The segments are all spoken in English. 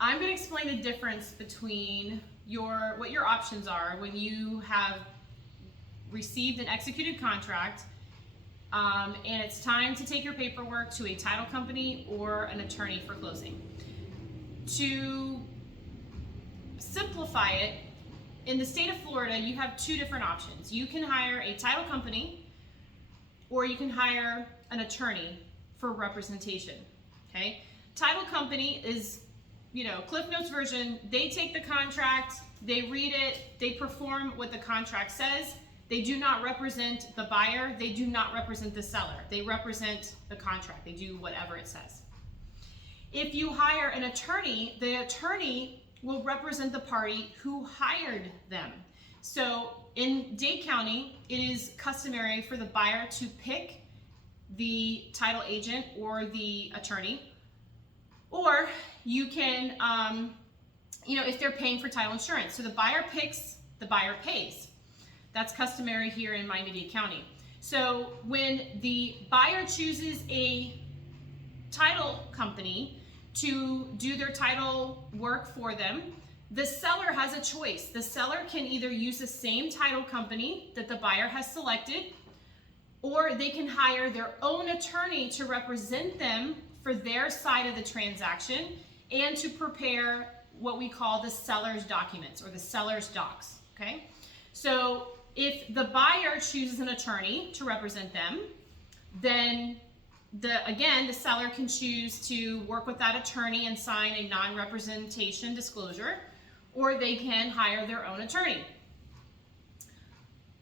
I'm going to explain the difference between what your options are when you have received an executed contract and it's time to take your paperwork to a title company or an attorney for closing. To simplify it, in the state of Florida, you have two different options. You can hire a title company or you can hire an attorney for representation, okay? Title company is, Cliff Notes version. They take the contract, they read it, they perform what the contract says. They do not represent the buyer, they do not represent the seller. They represent the contract, they do whatever it says. If you hire an attorney, the attorney will represent the party who hired them. So in Dade County, it is customary for the buyer to pick the title agent or the attorney, or you can, if they're paying for title insurance. So the buyer picks, the buyer pays. That's customary here in Miami-Dade County. So when the buyer chooses a title company to do their title work for them, the seller has a choice. The seller can either use the same title company that the buyer has selected, or they can hire their own attorney to represent them for their side of the transaction and to prepare what we call the seller's documents or the seller's docs, okay? So if the buyer chooses an attorney to represent them, then the seller can choose to work with that attorney and sign a non-representation disclosure, or they can hire their own attorney.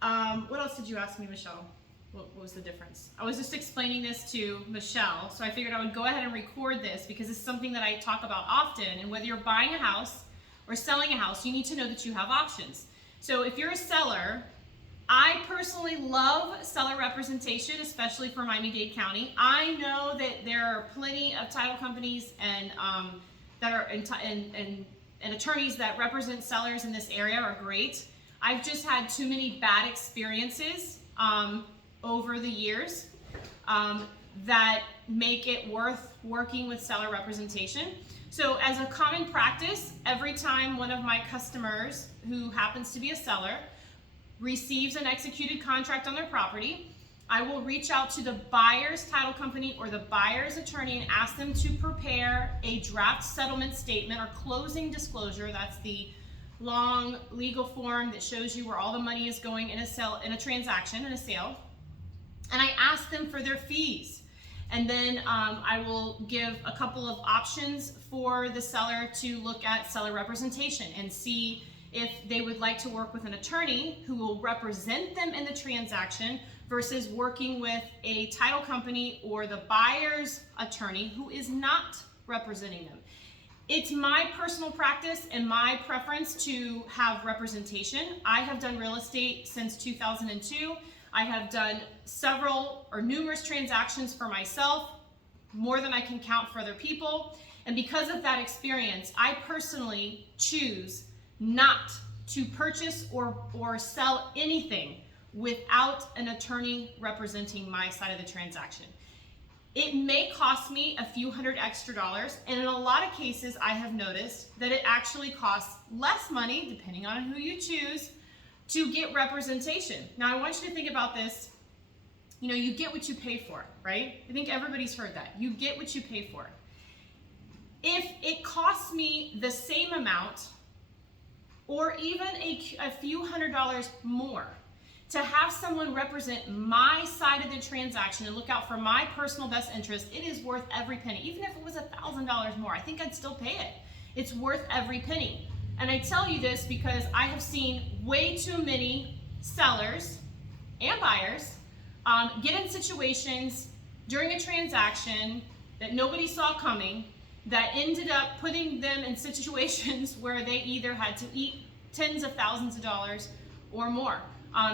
What else did you ask me, Michelle? What was the difference? I was just explaining this to Michelle, so I figured I would go ahead and record this because it's something that I talk about often, and whether you're buying a house or selling a house, you need to know that you have options. So if you're a seller, I personally love seller representation, especially for Miami-Dade County. I know that there are plenty of title companies and attorneys that represent sellers in this area are great. I've just had too many bad experiences over the years that make it worth working with seller representation. So as a common practice, every time one of my customers who happens to be a seller receives an executed contract on their property, I will reach out to the buyer's title company or the buyer's attorney and ask them to prepare a draft settlement statement or closing disclosure. That's the long legal form that shows you where all the money is going in a transaction, in a sale. And I ask them for their fees. And then I will give a couple of options for the seller to look at seller representation and see if they would like to work with an attorney who will represent them in the transaction versus working with a title company or the buyer's attorney who is not representing them. It's my personal practice and my preference to have representation. I have done real estate since 2002. I have done numerous transactions for myself, more than I can count for other people. And because of that experience, I personally choose not to purchase or sell anything without an attorney representing my side of the transaction. It may cost me a few $100 extra, and in a lot of cases I have noticed that it actually costs less money, depending on who you choose, to get representation. Now I want you to think about this. You get what you pay for, right? I think everybody's heard that. You get what you pay for. If it costs me the same amount or even a few $100 more to have someone represent my side of the transaction and look out for my personal best interest, it is worth every penny. Even if it was $1,000 more, I think I'd still pay it. It's worth every penny. And I tell you this because I have seen way too many sellers and buyers get in situations during a transaction that nobody saw coming that ended up putting them in situations where they either had to eat tens of thousands of dollars or more.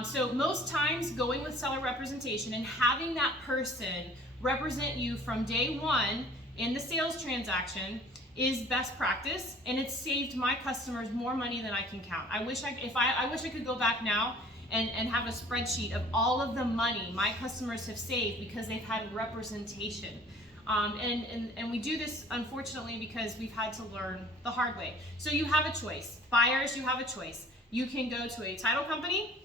So most times going with seller representation and having that person represent you from day one in the sales transaction is best practice, and it's saved my customers more money than I can count. I wish I could go back now and have a spreadsheet of all of the money my customers have saved because they've had representation. And we do this, unfortunately, because we've had to learn the hard way. So you have a choice. Buyers, you have a choice. You can go to a title company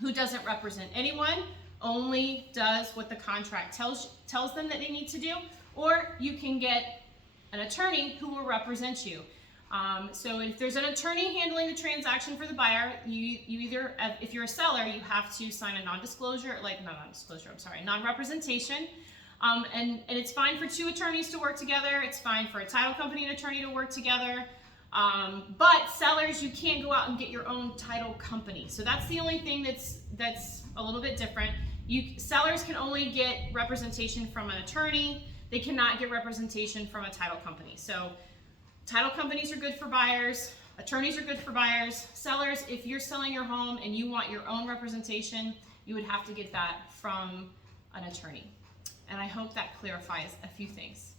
who doesn't represent anyone, only does what the contract tells them that they need to do, or you can get an attorney who will represent you. So if there's an attorney handling the transaction for the buyer, you either, if you're a seller, you have to sign a non-representation. And it's fine for two attorneys to work together. It's fine for a title company and attorney to work together. But sellers, you can't go out and get your own title company. So that's the only thing that's a little bit different. Sellers can only get representation from an attorney. They cannot get representation from a title company. So title companies are good for buyers. Attorneys are good for buyers. Sellers, if you're selling your home and you want your own representation, you would have to get that from an attorney. And I hope that clarifies a few things.